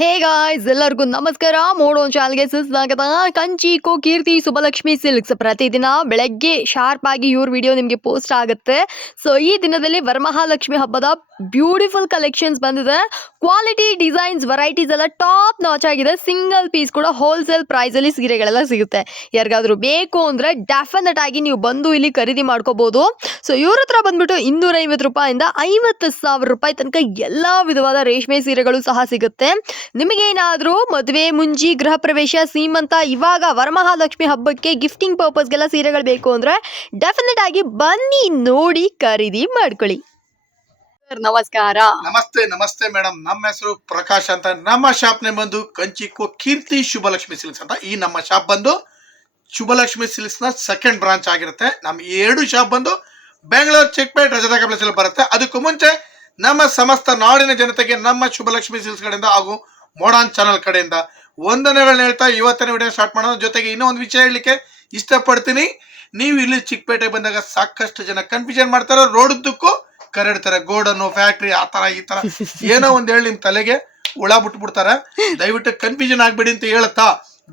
Hey guys ಎಲ್ಲರಿಗೂ ನಮಸ್ಕಾರ. ಮೋಡೋನ್ ಚಾನಲ್ಗೆ ಸುಸ್ವಾಗತ. ಕಂಚಿ ಕೋ ಕೀರ್ತಿ ಸುಬಲಕ್ಷ್ಮಿ ಸಿಲ್ಕ್ಸ್ ಪ್ರತಿದಿನ ಬೆಳಗ್ಗೆ ಶಾರ್ಪ್ ಆಗಿ ಇವ್ರ ವಿಡಿಯೋ ನಿಮಗೆ ಪೋಸ್ಟ್ ಆಗುತ್ತೆ. ಸೊ ಈ ದಿನದಲ್ಲಿ ವರಮಹಾಲಕ್ಷ್ಮಿ ಹಬ್ಬದ ಬ್ಯೂಟಿಫುಲ್ ಕಲೆಕ್ಷನ್ಸ್ ಬಂದಿದೆ. ಕ್ವಾಲಿಟಿ ಡಿಸೈನ್ಸ್ ವೆರೈಟೀಸ್ ಎಲ್ಲ ಟಾಪ್ ನಾಚ್ ಆಗಿದೆ. ಸಿಂಗಲ್ ಪೀಸ್ ಕೂಡ ಹೋಲ್ಸೇಲ್ ಪ್ರೈಸಲ್ಲಿ ಸೀರೆಗಳೆಲ್ಲ ಸಿಗುತ್ತೆ. ಯಾರಿಗಾದರೂ ಬೇಕು ಅಂದರೆ ಡೆಫಿನೆಟ್ ಆಗಿ ನೀವು ಬಂದು ಇಲ್ಲಿ ಖರೀದಿ ಮಾಡ್ಕೋಬೋದು. ಸೊ ಇವ್ರ ಹತ್ರ ಬಂದ್ಬಿಟ್ಟು ಇನ್ನೂರೈವತ್ತು ರೂಪಾಯಿಂದ ಐವತ್ತು ಸಾವಿರ ರೂಪಾಯಿ ತನಕ ಎಲ್ಲ ವಿಧವಾದ ರೇಷ್ಮೆ ಸೀರೆಗಳು ಸಹ ಸಿಗುತ್ತೆ. ನಿಮಗೇನಾದರೂ ಮದುವೆ ಮುಂಜಿ ಗೃಹ ಪ್ರವೇಶ ಸೀಮಂತ ಇವಾಗ ವರಮಹಾಲಕ್ಷ್ಮಿ ಹಬ್ಬಕ್ಕೆ ಗಿಫ್ಟಿಂಗ್ ಪರ್ಪಸ್ಗೆಲ್ಲ ಸೀರೆಗಳು ಬೇಕು ಅಂದರೆ ಡೆಫಿನೆಟ್ ಆಗಿ ಬನ್ನಿ ನೋಡಿ ಖರೀದಿ ಮಾಡ್ಕೊಳ್ಳಿ. ಸರ್ ನಮಸ್ಕಾರ. ನಮಸ್ತೆ ನಮಸ್ತೆ ಮೇಡಮ್ ನಮ್ಮ ಹೆಸರು ಪ್ರಕಾಶ್ ಅಂತ. ನಮ್ಮ ಶಾಪ್ ನೇ ಬಂದು ಕಂಚಿಕೋ ಕೀರ್ತಿ ಶುಭಲಕ್ಷ್ಮಿ ಸಿಲ್ಕ್ಸ್ ಅಂತ. ಈ ನಮ್ಮ ಶಾಪ್ ಬಂದು ಶುಭಲಕ್ಷ್ಮಿ ಸಿಲ್ಕ್ಸ್ನ ಸೆಕೆಂಡ್ ಬ್ರಾಂಚ್ ಆಗಿರುತ್ತೆ. ನಮ್ಮ ಈ ಎರಡು ಶಾಪ್ ಬಂದು ಬೆಂಗಳೂರು ಪೇಟ್ ರಜತಾ ಪ್ಲೇಸ್ ಅಲ್ಲಿ ಬರುತ್ತೆ. ಅದಕ್ಕೂ ಮುಂಚೆ ನಮ್ಮ ಸಮಸ್ತ ನಾಡಿನ ಜನತೆಗೆ ನಮ್ಮ ಶುಭಲಕ್ಷ್ಮಿ ಸಿಲ್ಕ್ಸ್ ಕಡೆಯಿಂದ ಹಾಗೂ ಮೋಡಾನ್ ಚಾನಲ್ ಕಡೆಯಿಂದ. ವಂದನೆಗಳನ್ನ ಹೇಳ್ತಾ ಇವತ್ತಿನ ವಿಡಿಯೋ ಸ್ಟಾರ್ಟ್ ಮಾಡೋಣ. ಜೊತೆಗೆ ಇನ್ನೂ ಒಂದು ವಿಷಯ ಹೇಳಲಿಕ್ಕೆ ಇಷ್ಟಪಡ್ತೀನಿ. ನೀವು ಇಲ್ಲಿ ಚಿಕ್ಕಪೇಟೆ ಬಂದಾಗ ಸಾಕಷ್ಟು ಜನ ಕನ್ಫ್ಯೂಷನ್ ಮಾಡ್ತಾರೆ. ರೋಡದ್ದಕ್ಕೂ ಕರಡ್ತಾರೆ. ಗೋಡನ್ನು ಫ್ಯಾಕ್ಟ್ರಿ ಆ ತರ ಈ ತರ ಏನೋ ಒಂದ್ ಹೇಳಿ ನಿಮ್ ತಲೆಗೆ ಹುಳ ಬಿಟ್ಬಿಡ್ತಾರೆ. ದಯವಿಟ್ಟು ಕನ್ಫ್ಯೂಷನ್ ಆಗ್ಬೇಡಿ ಅಂತ ಹೇಳ್ತಾ.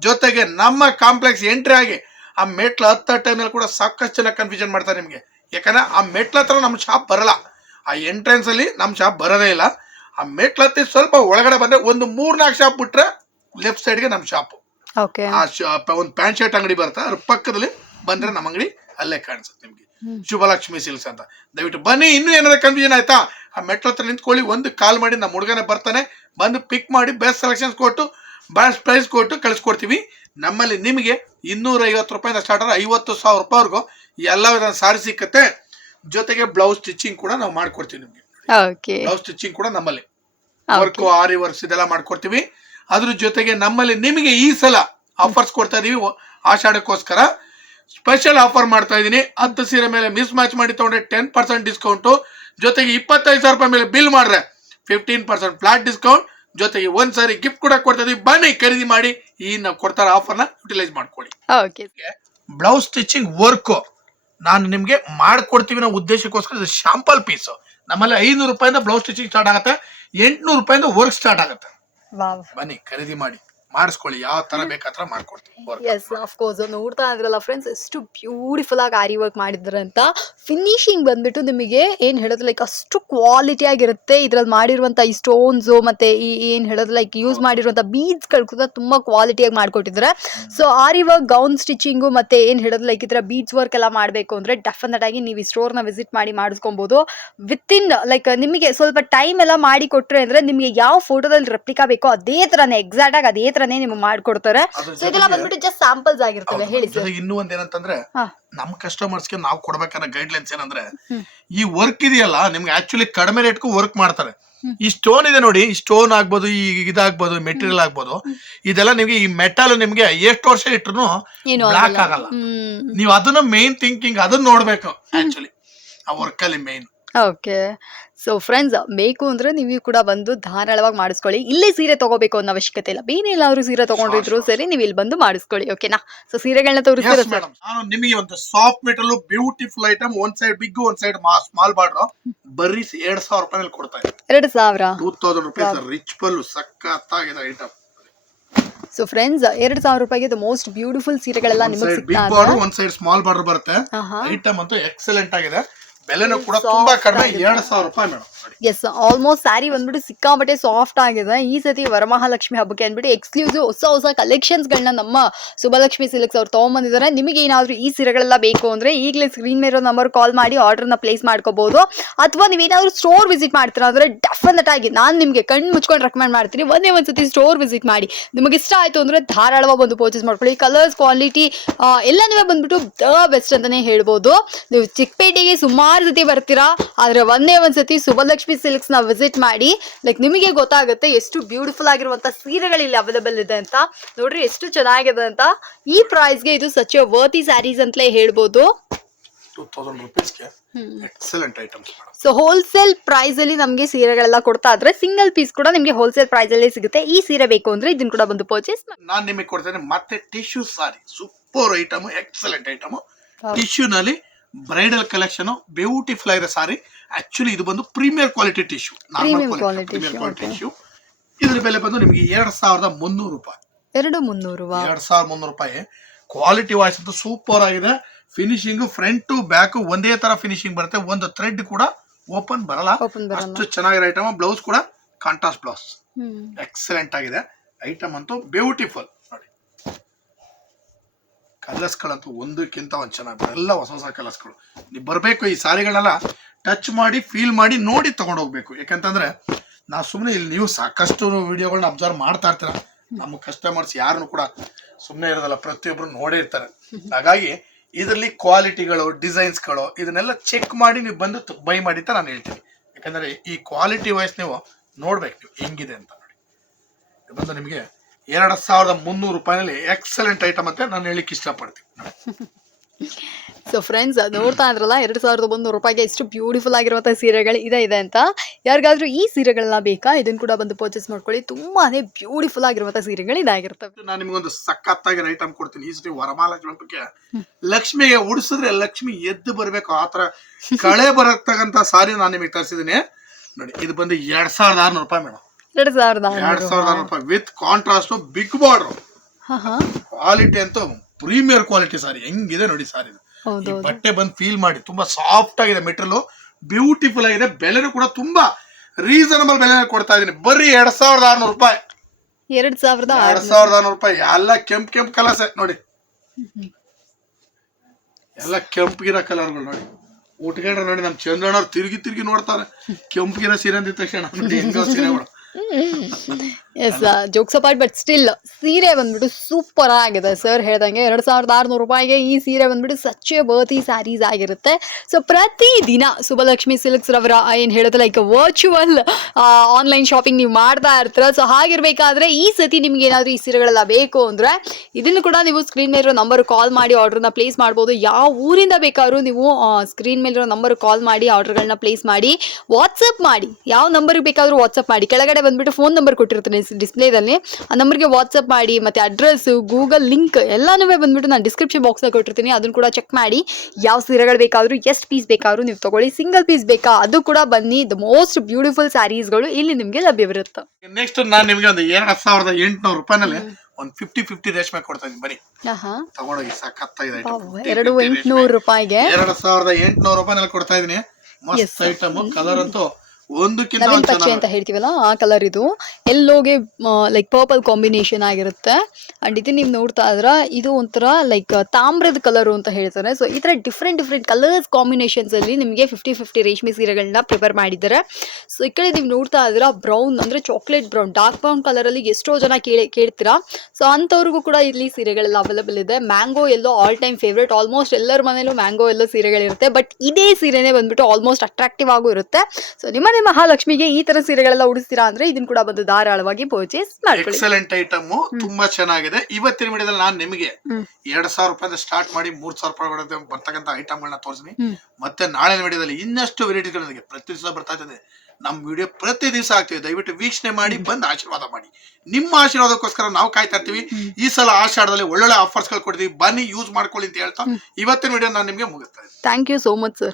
ಜೊತೆಗೆ ನಮ್ಮ ಕಾಂಪ್ಲೆಕ್ಸ್ ಎಂಟ್ರಿ ಆಗಿ ಆ ಮೆಟ್ಲು ಹತ್ತ ಟೈಮಲ್ಲಿ ಕೂಡ ಸಾಕಷ್ಟು ಜನ ಕನ್ಫ್ಯೂಷನ್ ಮಾಡ್ತಾರೆ ನಿಮಗೆ. ಯಾಕಂದ್ರೆ ಆ ಮೆಟ್ಲ ಹತ್ರ ನಮ್ಮ ಶಾಪ್ ಬರಲ್ಲ. ಆ ಎಂಟ್ರೆನ್ಸ್ ಅಲ್ಲಿ ನಮ್ಮ ಶಾಪ್ ಬರೋದೇ ಇಲ್ಲ. ಆ ಮೆಟ್ಲತ್ತಿ ಸ್ವಲ್ಪ ಒಳಗಡೆ ಬಂದ್ರೆ ಒಂದು ಮೂರ್ನಾಲ್ಕು ಶಾಪ್ ಬಿಟ್ರೆ ಲೆಫ್ಟ್ ಸೈಡ್ಗೆ ನಮ್ಮ ಶಾಪ್ ಓಕೆ ಆ ಶಾಪ್ ಒಂದು ಪ್ಯಾಂಟ್ ಶರ್ಟ್ ಅಂಗಡಿ ಬರುತ್ತೆ ಅದ್ರ ಪಕ್ಕದಲ್ಲಿ ಬಂದ್ರೆ ನಮ್ಮ ಅಂಗಡಿ ಅಲ್ಲೇ ಕಾಣಿಸುತ್ತೆ ನಿಮ್ಗೆ. ಶುಭಲಕ್ಷ್ಮಿ ಸಿಲ್ಸ್ ಅಂತ. ದಯವಿಟ್ಟು ಬನ್ನಿ ಇನ್ನೂ ಏನಾದ್ರು ಕನ್ಫ್ಯೂಷನ್ ಆಯ್ತಾ? ಆ ಮೆಟ್ಲ ಹತ್ರ ನಿಂತ್ಕೊಳ್ಳಿ ಒಂದು ಕಾಲ್ ಮಾಡಿ ನಮ್ಮ ಹುಡುಗನ ಬರ್ತಾನೆ ಬಂದು ಪಿಕ್ ಮಾಡಿ ಬೆಸ್ಟ್ ಸೆಲೆಕ್ಷನ್ಸ್ ಕೊಟ್ಟು ಬೆಸ್ಟ್ ಪ್ರೈಸ್ ಕೊಟ್ಟು ಕಳಿಸ್ಕೊಡ್ತೀವಿ. ನಮ್ಮಲ್ಲಿ ನಿಮಗೆ ಇನ್ನೂರ ಐವತ್ತು ರೂಪಾಯಿಂದ ಸ್ಟಾರ್ಟ್ ಆದ್ರೆ ಐವತ್ತು ಸಾವಿರ ರೂಪಾಯಿವರೆಗೂ ಎಲ್ಲ ಸಾರಿ ಸಿಕ್ಕತ್ತೆ. ಜೊತೆಗೆ ಬ್ಲೌಸ್ ಸ್ಟಿಚಿಂಗ್ ಕೂಡ ನಾವು ಮಾಡ್ಕೊಡ್ತೀವಿ ನಿಮಗೆ. ಓಕೆ. ಬ್ಲೌಸ್ ಸ್ಟಿಚಿಂಗ್ ಕೂಡ ನಮ್ಮಲ್ಲಿ. ವರ್ಕ್ ಆರಿ ವರ್ಕ್ಸ್ ಇದೆಲ್ಲ ಮಾಡ್ಕೊಡ್ತೀವಿ. ಅದ್ರ ಜೊತೆಗೆ ನಮ್ಮಲ್ಲಿ ನಿಮಗೆ ಈ ಸಲ ಆಫರ್ಸ್ ಕೊಡ್ತಾ ಇದೀವಿ. ಆಷಾಢಕ್ಕೋಸ್ಕರ ಸ್ಪೆಷಲ್ ಆಫರ್ ಮಾಡ್ತಾ ಇದೀನಿ. ಹತ್ತು ಸೀರೆ ಮೇಲೆ ಮಿಸ್ ಮ್ಯಾಚ್ ಮಾಡಿ ತಗೊಂಡ್ರೆ ಟೆನ್ ಪರ್ಸೆಂಟ್ ಡಿಸ್ಕೌಂಟು ಜೊತೆಗೆ ಇಪ್ಪತ್ತೈದು ಸಾವಿರ ರೂಪಾಯಿ ಮೇಲೆ ಬಿಲ್ ಮಾಡ್ರೆ ಫಿಫ್ಟೀನ್ ಪರ್ಸೆಂಟ್ ಫ್ಲಾಟ್ ಡಿಸ್ಕೌಂಟ್ ಜೊತೆಗೆ ಒಂದ್ ಸಾರಿ ಗಿಫ್ಟ್ ಕೂಡ ಕೊಡ್ತಾ ಇದೀವಿ. ಬನ್ನಿ ಖರೀದಿ ಮಾಡಿ. ಈ ನಾವು ಕೊಡ್ತಾರ ಆಫರ್ನ ಯುಟಿಲೈಸ್ ಮಾಡ್ಕೊಳ್ಳಿ. ಬ್ಲೌಸ್ ಸ್ಟಿಚಿಂಗ್ ವರ್ಕ್ ನಾನು ನಿಮಗೆ ಮಾಡ್ಕೊಡ್ತೀವಿ ಅನ್ನೋ ಉದ್ದೇಶಕ್ಕೋಸ್ಕರ ಶಾಂಪಲ್ ಪೀಸ್ ನಮ್ಮಲ್ಲಿ ಐನೂರು ರೂಪಾಯಿಂದ ಬ್ಲೌಸ್ ಸ್ಟಿಚಿಂಗ್ ಸ್ಟಾರ್ಟ್ ಆಗುತ್ತೆ ಎಂಟ್ನೂರು ರೂಪಾಯಿಂದ ವರ್ಕ್ ಸ್ಟಾರ್ಟ್ ಆಗುತ್ತೆ. ಬನ್ನಿ ಖರೀದಿ ಮಾಡಿ. ಮಾಡಿಸ್ಕೊಳ್ಳಿ ಯಾವ ತರ ಬೇಕಾದ್ರ ಮಾಡ್ಕೊಡ್ತೀವಿ. ಎಸ್ ಕೋರ್ಸ್ ನೋಡ್ತಾ ಇದ್ರಲ್ಲ ಫ್ರೆಂಡ್ಸ್ ಎಷ್ಟು ಬ್ಯೂಟಿಫುಲ್ ಆಗಿ ಆರಿ ವರ್ಕ್ ಮಾಡಿದ್ದಾರೆ ಅಂತ. ಫಿನಿಶಿಂಗ್ ಬಂದ್ಬಿಟ್ಟು ನಿಮಗೆ ಏನು ಹೇಳೋದು? ಲೈಕ್ ಅಷ್ಟು ಕ್ವಾಲಿಟಿ ಆಗಿರುತ್ತೆ ಇದ್ರಲ್ಲಿ ಮಾಡಿರುವಂಥ ಈ ಸ್ಟೋನ್ಸು ಮತ್ತೆ ಈ ಏನು ಹೇಳೋದು? ಲೈಕ್ ಯೂಸ್ ಮಾಡಿರುವಂಥ ಬೀಡ್ಸ್ಗಳು ಕೂಡ ತುಂಬ ಕ್ವಾಲಿಟಿಯಾಗಿ ಮಾಡ್ಕೊಟ್ಟಿದ್ರೆ. So aari work gown stitching ಮತ್ತೆ ಏನು ಹೇಳೋದು? ಲೈಕ್ ಇದ್ರ ಥರ ಬೀಡ್ಸ್ ವರ್ಕ್ ಎಲ್ಲ ಮಾಡಬೇಕು ಅಂದ್ರೆ ಡೆಫಿನೆಟ್ ಆಗಿ ನೀವು ಈ ಸ್ಟೋರ್ನ ವಿಸಿಟ್ ಮಾಡಿ ಮಾಡಿಸ್ಕೊಬೋದು. ವಿತಿನ್ ಲೈಕ್ ನಿಮಗೆ ಸ್ವಲ್ಪ ಟೈಮ್ ಎಲ್ಲ ಮಾಡಿ ಕೊಟ್ಟರೆ ಅಂದ್ರೆ ನಿಮಗೆ ಯಾವ ಫೋಟೋದಲ್ಲಿ ರೆಪ್ಲಿಕಾ ಬೇಕೋ ಅದೇ ಥರನೇ ಎಕ್ಸಾಕ್ಟ್ ಆಗಿ ಅದೇ ಥರನೇ ನಿಮ್ಗೆ ಮಾಡ್ಕೊಡ್ತಾರೆ. ಸೊ ಇದೆಲ್ಲ ಬಂದ್ಬಿಟ್ಟು ಜಸ್ಟ್ ಸ್ಯಾಂಪಲ್ಸ್ ಆಗಿರ್ತವೆ. ಹೇಳಿ ಸರ್ ಜೊತೆಗೆ ಇನ್ನೂ ಒಂದ್ ಏನಂತಂದ್ರೆ ಹಾ. ನಮ್ ಕಸ್ಟಮರ್ಸ್ಗೆ ನಾವು ಕೊಡ್ಬೇಕಾದ ಗೈಡ್ ಲೈನ್ಸ್ ಏನಂದ್ರೆ ಈ ವರ್ಕ್ ಇದೆಯಲ್ಲ ನಿಮ್ಗೆ ಆಕ್ಚುಲಿ ಕಡಿಮೆ ರೇಟ್ಗೂ ವರ್ಕ್ ಮಾಡ್ತಾರೆ. ಈ ಸ್ಟೋನ್ ಇದೆ ನೋಡಿ ಈ ಸ್ಟೋನ್ ಆಗ್ಬೋದು ಈ ಇದಾಗ್ಬೋದು ಮೆಟೀರಿಯಲ್ ಆಗ್ಬೋದು ಇದೆಲ್ಲ ನಿಮ್ಗೆ ಈ ಮೆಟಲ್ ನಿಮ್ಗೆ ಎಷ್ಟು ವರ್ಷ ಇಟ್ರು ಏನು ಬ್ಲಾಕ್ ಆಗಲ್ಲ. ಹ್ಮ್. ನೀವು ಅದನ್ನ ಮೇನ್ ಥಿಂಕಿಂಗ್ ಅದನ್ನ ನೋಡ್ಬೇಕು ಆಕ್ಚುಲಿ ಆ ವರ್ಕ್ ಅಲ್ಲಿ ಮೇನ್ ಓಕೆ. ಸೊ ಫ್ರೆಂಡ್ಸ್ ಬೇಕು ಅಂದ್ರೆ ನೀವು ಕೂಡ ಬಂದು ಧಾರಾಳವಾಗಿ ಮಾಡಿಸ್ಕೊಳ್ಳಿ. ಇಲ್ಲೇ ಸೀರೆ ತಗೋಬೇಕು ಅನ್ನೋ ಅವಶ್ಯಕತೆ ಇಲ್ಲ. ಬೇರೆ ಎಲ್ಲಾದ್ರೂ ಸೀರೆ ತಗೊಂಡಿದ್ರು ಸರಿ ನೀವು ಇಲ್ಲಿ ಬಂದು ಮಾಡಿಸ್ಕೊಳ್ಳಿ ಓಕೆನಾ ಸೊ ಸೀರೆಗಳನ್ನ ತೋರಿಸ್ತೀರಾ ಸರ್ ಮೇಡಮ್ ನಾನು ನಿಮಗೆ ಒಂದು ಸಾಫ್ಟ್ ಮೆಟಲ್ ಬ್ಯೂಟಿಫುಲ್ ಐಟಮ್ ಒಂದ್ ಸೈಡ್ ಬಿಗ್ ಒಂದ್ ಸೈಡ್ ಸ್ಮಾಲ್ ಬಾರ್ಡರ್ ಬರೀ ಎರಡ್ ಸಾವಿರ ರೂಪಾಯಿ ಕೊಡ್ತಾ ಇದ್ದೀನಿ. ಎರಡು ಸಾವಿರ? Two thousand rupees rich pallu ಸಖತ್ತಾಗಿದೆ ಐಟಮ್ ಸೊ ಫ್ರೆಂಡ್ಸ್ ಎರಡು ಸಾವಿರ ರೂಪಾಯಿಗೆ ಮೋಸ್ಟ್ ಬ್ಯೂಟಿಫುಲ್ ಸೀರೆಗಳೆಲ್ಲ ಒಂದ್ ನಿಮಗೆ ಸೈಡ್ ಸಿಗ್ತಾ ಬಿಗ್ ಬಾರ್ಡರ್ ಒಂದ್ ಸೈಡ್ ಸ್ಮಾಲ್ ಬಾರ್ಡರ್ ಬರುತ್ತೆ. ಆಹಾ. ಐಟಮ್ ಅಂತೂ ಎಕ್ಸಲೆಂಟ್ ಆಗಿದೆ. ಬೆಲೆನೂ ಕೂಡ ತುಂಬಾ ಕಡಿಮೆ ಎರಡ್ ಸಾವಿರ ರೂಪಾಯಿ ಮೇಡಮ್. ಎಸ್ ಆಲ್ಮೋಸ್ಟ್ ಸ್ಯಾರಿ ಬಂದ್ಬಿಟ್ಟು ಸಿಕ್ಕಾಪಟ್ಟೆ ಸಾಫ್ಟ್ ಆಗಿದೆ. ಈ ಸತಿ ವರಮಹಾಲಕ್ಷ್ಮಿ ಹಬ್ಬಕ್ಕೆ ಅಂದ್ಬಿಟ್ಟು ಎಕ್ಸ್ಕ್ಲೂಸಿವ್ ಹೊಸ ಹೊಸ ಕಲೆಕ್ಷನ್ಸ್ಗಳನ್ನ ನಮ್ಮ ಸುಭಲಕ್ಷ್ಮಿ ಸಿಲ್ಕ್ಸ್ ಅವ್ರು ತೊಗೊಂಬಂದಿದ್ದಾರೆ. ನಿಮಗೆ ಏನಾದರೂ ಈ ಸೀರೆಗಳೆಲ್ಲ ಬೇಕು ಅಂದರೆ ಈಗಲೇ ಸ್ಕ್ರೀನ್ ಮೇಲೆ ನಂಬರ್ ಕಾಲ್ ಮಾಡಿ ಆರ್ಡರ್ನ ಪ್ಲೇಸ್ ಮಾಡ್ಕೋಬಹುದು ಅಥವಾ ನೀವೇನಾದರೂ ಸ್ಟೋರ್ ವಿಸಿಟ್ ಮಾಡ್ತೀರಾ ಅಂದರೆ ಡೆಫಿನೆಟ್ ಆಗಿ ನಾನು ನಿಮಗೆ ಕಣ್ಣು ಮುಚ್ಕೊಂಡು ರೆಕಮೆಂಡ್ ಮಾಡ್ತೀನಿ. ಒಂದೇ ಒಂದು ಸತಿ ಸ್ಟೋರ್ ವಿಸಿಟ್ ಮಾಡಿ. ನಿಮಗೆ ಇಷ್ಟ ಆಯಿತು ಅಂದರೆ ಧಾರಾಳವಾಗಿ ಬಂದು ಪರ್ಚೇಸ್ ಮಾಡ್ಕೊಳ್ಳಿ. ಕಲರ್ಸ್ ಕ್ವಾಲಿಟಿ ಎಲ್ಲ ನೀವೇ ಬಂದ್ಬಿಟ್ಟು ದ ಬೆಸ್ಟ್ ಅಂತಲೇ ಹೇಳ್ಬೋದು. ನೀವು ಚಿಕ್ಕಪೇಟೆಗೆ ಸುಮಾರು ಸತಿ ಬರ್ತೀರಾ, ಆದರೆ ಒಂದೇ ಒಂದು ಸತಿ ಸುಭಲಕ್ಷ್ಮಿ ಸಿಲ್ಕ್ಸ್ನ ವಿಸಿಟ್ ಮಾಡಿ ಲೈಕ್ ನಿಮಗೆ ಗೊತ್ತಾಗುತ್ತೆ ಎಷ್ಟು ಬ್ಯೂಟಿಫುಲ್ ಆಗಿರುವಂತ ಸೀರೆಗಳು ಇಲ್ಲಿ ಅವೈಲೇಬಲ್ ಇದೆ ಅಂತ. ನೋಡ್ರಿ ಎಷ್ಟು ಚೆನ್ನಾಗಿದೆ ಅಂತ. ಈ ಪ್ರೈಸ್ಗೆ ಇದು ಸಚ್ ವರ್ತಿ ಸ್ಯಾರೀಸ್ ಅಂತಲೇ ಹೇಳ್ಬೋದು. ಸೊ ಹೋಲ್ಸೇಲ್ ಪ್ರೈಸ್ ಅಲ್ಲಿ ನಮಗೆ ಸೀರೆಗಳೆಲ್ಲ ಕೊಡ್ತಾ ಇದ್ರೆ ಸಿಂಗಲ್ ಪೀಸ್ ಕೂಡ ನಿಮಗೆ ಹೋಲ್ಸೇಲ್ ಪ್ರೈಸ್ ಅಲ್ಲಿ ಸಿಗುತ್ತೆ. ಈ ಸೀರೆ ಬೇಕು ಅಂದ್ರೆ ಇದನ್ನ ಕೂಡ ಬಂದು ಪರ್ಚೇಸ್ ನಾನು ನಿಮಗೆ ಕೊಡ್ತೇನೆ ಮತ್ತೆ tissue sari super item excellent item tissue ನಲ್ಲಿ ಬ್ರೈಡಲ್ ಕಲೆಕ್ಷನ್ ಬ್ಯೂಟಿಫುಲ್ ಆಗಿರೋ ಸಾರಿ. ಆಕ್ಚುಲಿ ಇದು ಬಂದು premier quality tissue normal premier quality. Tissue ಇದ್ರ ಬೆಲೆ ಬಂದು ನಿಮಗೆ ಎರಡ್ ಸಾವಿರದ ಮುನ್ನೂರು ರೂಪಾಯಿ. ಎರಡು ಮುನ್ನೂರು ಎರಡ್ ಸಾವಿರದ ಮುನ್ನೂರು ರೂಪಾಯಿ. ಕ್ವಾಲಿಟಿ ವಾಯ್ಸ್ ಅಂತೂ ಸೂಪರ್ ಆಗಿದೆ. ಫಿನಿಶಿಂಗ್ ಫ್ರಂಟ್ ಟು ಬ್ಯಾಕ್ ಒಂದೇ ತರ ಫಿನಿಶಿಂಗ್ ಬರುತ್ತೆ. ಒಂದು ಥ್ರೆಡ್ ಕೂಡ ಓಪನ್ ಬರಲ್ಲ. ಅಷ್ಟು ಚೆನ್ನಾಗಿರೋ ಐಟಮ್ ಬ್ಲೌಸ್ ಕೂಡ ಕಾಂಟ್ರಾಸ್ಟ್ ಬ್ಲೌಸ್ ಎಕ್ಸಲೆಂಟ್ ಆಗಿದೆ. ಐಟಮ್ ಅಂತೂ ಬ್ಯೂಟಿಫುಲ್ ಕಲರ್ಸ್ಗಳಂತೂ ಒಂದಕ್ಕಿಂತ ಒಂದು ಚೆನ್ನಾಗಿ ಎಲ್ಲ ಹೊಸ ಹೊಸ ಕಲರ್ಸ್ಗಳು ನೀವು ಬರಬೇಕು ಈ ಸಾರಿಗಳನ್ನೆಲ್ಲ ಟಚ್ ಮಾಡಿ, ಫೀಲ್ ಮಾಡಿ ನೋಡಿ ತಗೊಂಡು ಹೋಗ್ಬೇಕು ಯಾಕಂತಂದ್ರೆ ನಾವು ಸುಮ್ಮನೆ ಇಲ್ಲಿ ನೀವು ಸಾಕಷ್ಟು ವಿಡಿಯೋಗಳನ್ನ ಅಬ್ಸರ್ವ್ ಮಾಡ್ತಾ ಇರ್ತೀರ. ನಮ್ಮ ಕಸ್ಟಮರ್ಸ್ ಯಾರನ್ನು ಕೂಡ ಸುಮ್ಮನೆ ಇರೋದಲ್ಲ ಪ್ರತಿಯೊಬ್ಬರು ನೋಡೇ ಇರ್ತಾರೆ. ಹಾಗಾಗಿ ಇದರಲ್ಲಿ ಕ್ವಾಲಿಟಿಗಳು ಡಿಸೈನ್ಸ್ಗಳು ಇದನ್ನೆಲ್ಲ ಚೆಕ್ ಮಾಡಿ ನೀವು ಬಂದು ಬೈ ಮಾಡಿ ಅಂತ ನಾನು ಹೇಳ್ತೀನಿ. ಯಾಕಂದರೆ ಈ ಕ್ವಾಲಿಟಿ ವೈಸ್ ನೀವು ನೋಡ್ಬೇಕು, ನೀವು ಹೆಂಗಿದೆ ಅಂತ ನೋಡಿ. ಬಂದು ನಿಮಗೆ ಎರಡು ಸಾವಿರದ ಮುನ್ನೂರು ರೂಪಾಯಿನಲ್ಲಿ ಎಕ್ಸಲೆಂಟ್ ಐಟಮ್ ಅಂತ ನಾನು ಹೇಳಿಕ್ಕೆ ಇಷ್ಟಪಡ್ತೀನಿ. ಸೊ ಫ್ರೆಂಡ್ಸ್ ನೋಡ್ತಾ ಇದ್ರಲ್ಲ ಎರಡು ಸಾವಿರದ ಮುನ್ನೂರು ರೂಪಾಯಿಗೆ ಎಷ್ಟು ಬ್ಯೂಟಿಫುಲ್ ಆಗಿರುವಂಥ ಸೀರೆಗಳು ಇದೆ ಇದೆ ಅಂತ. ಯಾರಿಗಾದ್ರೂ ಈ ಸೀರೆಗಳನ್ನ ಬೇಕಾ? ಇದನ್ನ ಕೂಡ ಬಂದು ಪರ್ಚೇಸ್ ಮಾಡ್ಕೊಳ್ಳಿ. ತುಂಬಾನೇ ಬ್ಯೂಟಿಫುಲ್ ಆಗಿರುವಂಥ ಸೀರೆಗಳು ಇದಾಗಿರ್ತವೆ ನಾನು ನಿಮಗೊಂದು ಸಖತ್ತಾಗಿ ಐಟಮ್ ಕೊಡ್ತೀನಿ. ಈ ಸತಿ ವರಮಹಾಲಕ್ಷ್ಮಿ ಹಬ್ಬಕ್ಕೆ ಲಕ್ಷ್ಮಿಗೆ ಉಡಿಸಿದ್ರೆ ಲಕ್ಷ್ಮಿ ಎದ್ದು ಬರಬೇಕು. ಆ ತರ ಕಳೆ ಬರತಕ್ಕಂತ ಸಾರಿ ನಾನು ನಿಮಗೆ ತರಿಸಿದ್ದೀನಿ. ನೋಡಿ ಇದು ಬಂದು ಎರಡ್ ಸಾವಿರದ ಆರ್ನೂರು ರೂಪಾಯಿ ಮೇಡಮ್ ಎರಡು ಸಾವಿರದ ಎರಡ್ ಸಾವಿರದ ರೂಪಾಯಿ with contrast big border quality ಅಂತೂ ಪ್ರೀಮಿಯರ್ ಕ್ವಾಲಿಟಿ ಸಾರಿ ಹೆಂಗಿದೆ ನೋಡಿ ಸಾರಿ ಇದು. ಈ ಬಟ್ಟೆ ಬಂದು ಫೀಲ್ ಮಾಡಿ ತುಂಬಾ ಸಾಫ್ಟ್ ಆಗಿದೆ ಮೆಟೀರಿಯಲ್ ಬ್ಯೂಟಿಫುಲ್ ಆಗಿದೆ ಬೆಲೆನೂ ಕೂಡ ತುಂಬಾ ರೀಸನಬಲ್ ಬೆಲೆ ಕೊಡ್ತಾ ಇದೀನಿ ಬರೀ ಎರಡ್ ಸಾವಿರದ ಆರ್ನೂರು ರೂಪಾಯಿ. ಎರಡ್ ಸಾವಿರದ ಎರಡ್ ಸಾವಿರದ ಆರ್ನೂರು ರೂಪಾಯಿ. ಎಲ್ಲ ಕೆಂಪ್ ಕೆಂಪ್ ಕಲರ್ಸ್ ನೋಡಿ. ಎಲ್ಲ ಕೆಂಪಗಿರ ಕಲರ್ಗಳು ನೋಡಿ. ಉಟ್ಕೊಂಡ್ರೆ ನೋಡಿ ನಮ್ ಚಂದ್ರಣ್ಣವ್ರು ತಿರುಗಿ ತಿರುಗಿ ನೋಡ್ತಾರೆ. ಕೆಂಪಗಿರ ಸೀರೆ ಅಂದಿದ ತಕ್ಷಣ ನೋಡಿ ಹೆಂಗೋ ಸೀರೆಗಳು. 嗯 yes jokes apart but still ಸೀರೆ ಬಂದ್ಬಿಟ್ಟು ಸೂಪರ್ ಆಗಿದೆ. ಸರ್ ಹೇಳ್ದಂಗೆ ಎರಡು ಸಾವಿರದ ಆರುನೂರು ರೂಪಾಯಿಗೆ ಈ ಸೀರೆ ಬಂದ್ಬಿಟ್ಟು ಸಚ್ಚೆ ಬರ್ತಿ ಸ್ಯಾರೀಸ್ ಆಗಿರುತ್ತೆ. ಸೊ ಪ್ರತಿದಿನ ಸುಬಲಕ್ಷ್ಮಿ ಸಿಲ್ಕ್ಸ್ ರವರ ಏನು ಹೇಳುತ್ತೆ ಲೈಕ್ ವರ್ಚುವಲ್ ಆನ್ಲೈನ್ ಶಾಪಿಂಗ್ ನೀವು ಮಾಡ್ತಾ ಇರ್ತೀರ. ಸೊ ಹಾಗಿರ್ಬೇಕಾದ್ರೆ ಈ ಸತಿ ನಿಮ್ಗೆ ಏನಾದರೂ ಈ ಸೀರೆಗಳೆಲ್ಲ ಬೇಕು ಅಂದರೆ ಇದನ್ನು ಕೂಡ ನೀವು ಸ್ಕ್ರೀನ್ ಮೇಲಿರೋ ನಂಬರ್ ಕಾಲ್ ಮಾಡಿ ಆರ್ಡ್ರನ್ನ ಪ್ಲೇಸ್ ಮಾಡ್ಬೋದು. ಯಾವ ಊರಿಂದ ಬೇಕಾದ್ರೂ ನೀವು ಸ್ಕ್ರೀನ್ ಮೇಲಿರೋ ನಂಬರ್ ಕಾಲ್ ಮಾಡಿ ಆರ್ಡರ್ಗಳನ್ನ ಪ್ಲೇಸ್ ಮಾಡಿ ವಾಟ್ಸಪ್ ಮಾಡಿ. ಯಾವ ನಂಬರ್ ಬೇಕಾದರೂ ವಾಟ್ಸಪ್ ಮಾಡಿ. ಕೆಳಗಡೆ ಬಂದ್ಬಿಟ್ಟು ಫೋನ್ ನಂಬರ್ ಕೊಟ್ಟಿರ್ತೀನಿ. ಡಿಸ್ಪ್ಲೇದಲ್ಲಿ. ಆ ನಂಬರ್ಗೆ ವಾಟ್ಸಪ್ ಮಾಡಿ ಮತ್ತು ಅಡ್ರೆಸ್ ಗೂಗಲ್ ಲಿಂಕ್ ಎಲ್ಲನೂ ಬಂದ್ಬಿಟ್ಟು ನಾನು ಡಿಸ್ಕ್ರಿಪ್ಷನ್ ಬಾಕ್ಸ್ನ ಕೊಟ್ಟಿರ್ತೀನಿ. ಅದನ್ನು ಕೂಡ ಚೆಕ್ ಮಾಡಿ. ಯಾವ ಸೀರೆಗಳು ಬೇಕಾದರೂ ಎಷ್ಟು ಪೀಸ್ ಬೇಕಾದರೂ ನೀವು ತಗೊಳ್ಳಿ. ಸಿಂಗಲ್ ಪೀಸ್ ಬೇಕಾ? ಅದು ಕೂಡ ಬನ್ನಿ. ದ ಮೋಸ್ಟ್ ಬ್ಯೂಟಿಫುಲ್ ಸ್ಯಾರೀಸ್ಗಳು ಇಲ್ಲಿ ನಿಮಗೆ ಲಭ್ಯವಿರುತ್ತೆ. ನೆಕ್ಸ್ಟ್ ನಾನು ನಿಮಗೆ ಒಂದು ಎರಡು ಸಾವಿರದ ಎಂಟುನೂರು ರೂಪಾಯಿನಲ್ಲಿ ಒಂದು ಫಿಫ್ಟಿ ಫಿಫ್ಟಿ ರೇಷ್ಮೆ ಕೊಡ್ತಾ ಇದೀನಿ ಬನ್ನಿ. ತಗೊಂಡೋಗಿ ಸಖತ್ತಾಗಿದೆ. ಎರಡು 50 ಎಂಟುನೂರು ರೂಪಾಯಿಗೆ. ಎರಡು ಸಾವಿರದ ಎಂಟುನೂರು ರೂಪಾಯಿನಲ್ಲಿ ಕೊಡ್ತಾ ಇದ್ದೀನಿ. ಮಸ್ತ್ ಐಟಮ್ ಕಲರ್ ಅಂತೂ ಒಂದಕ್ಕಿಂತ ಪಚ್ಚೆ ಅಂತ ಹೇಳ್ತೀವಲ್ಲ ಆ ಕಲರ್ ಇದು. ಎಲ್ಲೋಗೆ ಲೈಕ್ ಪರ್ಪಲ್ ಕಾಂಬಿನೇಷನ್ ಆಗಿರುತ್ತೆ. ಅಂಡ್ ಇದು ನೀವು ನೋಡ್ತಾ ಇದ್ರ ಇದು ಒಂಥರ ಲೈಕ್ ತಾಮ್ರದ ಕಲರ್ ಅಂತ ಹೇಳ್ತಾರೆ. ಸೊ ಈ ತರ ಡಿಫ್ರೆಂಟ್ ಡಿಫ್ರೆಂಟ್ ಕಲರ್ಸ್ ಕಾಂಬಿನೇಷನ್ಸ್ ಅಲ್ಲಿ ನಿಮಗೆ ಫಿಫ್ಟಿ ಫಿಫ್ಟಿ ರೇಷ್ಮೆ ಸೀರೆಗಳನ್ನ ಪ್ರಿಪೇರ್ ಮಾಡಿದ್ದಾರೆ. ಸೊ ಈ ಕಡೆ ನೀವು ನೋಡ್ತಾ ಇದ್ರ ಬ್ರೌನ್ ಅಂದ್ರೆ chocolate brown dark brown colour ಅಲ್ಲಿ ಎಷ್ಟೋ ಜನ ಕೇಳಿ ಕೇಳ್ತೀರಾ. ಸೊ ಅಂಥವ್ರಿಗೂ ಕೂಡ ಇಲ್ಲಿ ಸೀರೆಗಳೆಲ್ಲ ಅವೈಲೇಬಲ್ ಇದೆ. Mango yellow all time favourite almost ಎಲ್ಲರ ಮನೇಲೂ ಮ್ಯಾಂಗೋ ಎಲ್ಲೋ ಸೀರೆಗಳಿರುತ್ತೆ. ಬಟ್ ಇದೇ ಸೀರೆನೇ ಬಂದ್ಬಿಟ್ಟು ಆಲ್ಮೋಸ್ಟ್ ಅಟ್ರಾಕ್ಟಿವ್ ಆಗೂ ಇರುತ್ತೆ. ಸೊ ನಿಮ್ಮನೆ ಮಹಾಲಕ್ಷ್ಮಿಗೆ ಈ ತರ ಸೀರೆಗಳೆಲ್ಲ ಉಡಿಸ್ತೀರಾ ಅಂದ್ರೆ ಇದನ್ನ ಕೂಡ ಬಂದು ಧಾರಾಳವಾಗಿ ಪರ್ಚೇಸ್ ಮಾಡ್ಕೊಳ್ಳಿ. ಎಕ್ಸಲೆಂಟ್ ಐಟಮ್ ತುಂಬಾ ಚೆನ್ನಾಗಿದೆ. ಇವತ್ತಿನ ವಿಡಿಯೋದಲ್ಲಿ ನಾನು ನಿಮಗೆ. ಎರಡ್ ಸಾವಿರ ರೂಪಾಯಿಂದ ಸ್ಟಾರ್ಟ್ ಮಾಡಿ ಮೂರ್ ಸಾವಿರ ರೂಪಾಯಿ ಬರ್ತಕ್ಕಂಥ ಐಟಮ್ಗಳನ್ನ ತೋರಿಸ್ತೀನಿ. ಹ್ಮ್. ಮತ್ತೆ ನಾಳೆ ವಿಡಿಯೋದಲ್ಲಿ ಇನ್ನಷ್ಟು ವೆರೈಟಿಗಳೊಂದಿಗೆ ಪ್ರತಿ ದಿವಸ ಬರ್ತಾ ಇದೆ ನಮ್ಮ ವಿಡಿಯೋ ಪ್ರತಿ ದಿವಸ ಆಗ್ತಿದೆ. ದಯವಿಟ್ಟು ವೀಕ್ಷಣೆ ಮಾಡಿ ಬಂದು ಆಶೀರ್ವಾದ ಮಾಡಿ. ನಿಮ್ಮ ಆಶೀರ್ವಾದಕ್ಕೋಸ್ಕರ ನಾವು ಕಾಯ್ತಾ ಇರ್ತೀವಿ. ಈ ಸಲ ಆಷಾಢದಲ್ಲಿ ಒಳ್ಳೊಳ್ಳೆ ಆಫರ್ಸ್ಗಳು ಕೊಡ್ತೀವಿ. ಬನ್ನಿ ಯೂಸ್ ಮಾಡ್ಕೊಳ್ಳಿ ಅಂತ ಹೇಳ್ತಾ ಇವತ್ತಿನ ವಿಡಿಯೋ ನಾನು ನಿಮಗೆ ಮುಗಿಸ್ತಾ thank you so much sir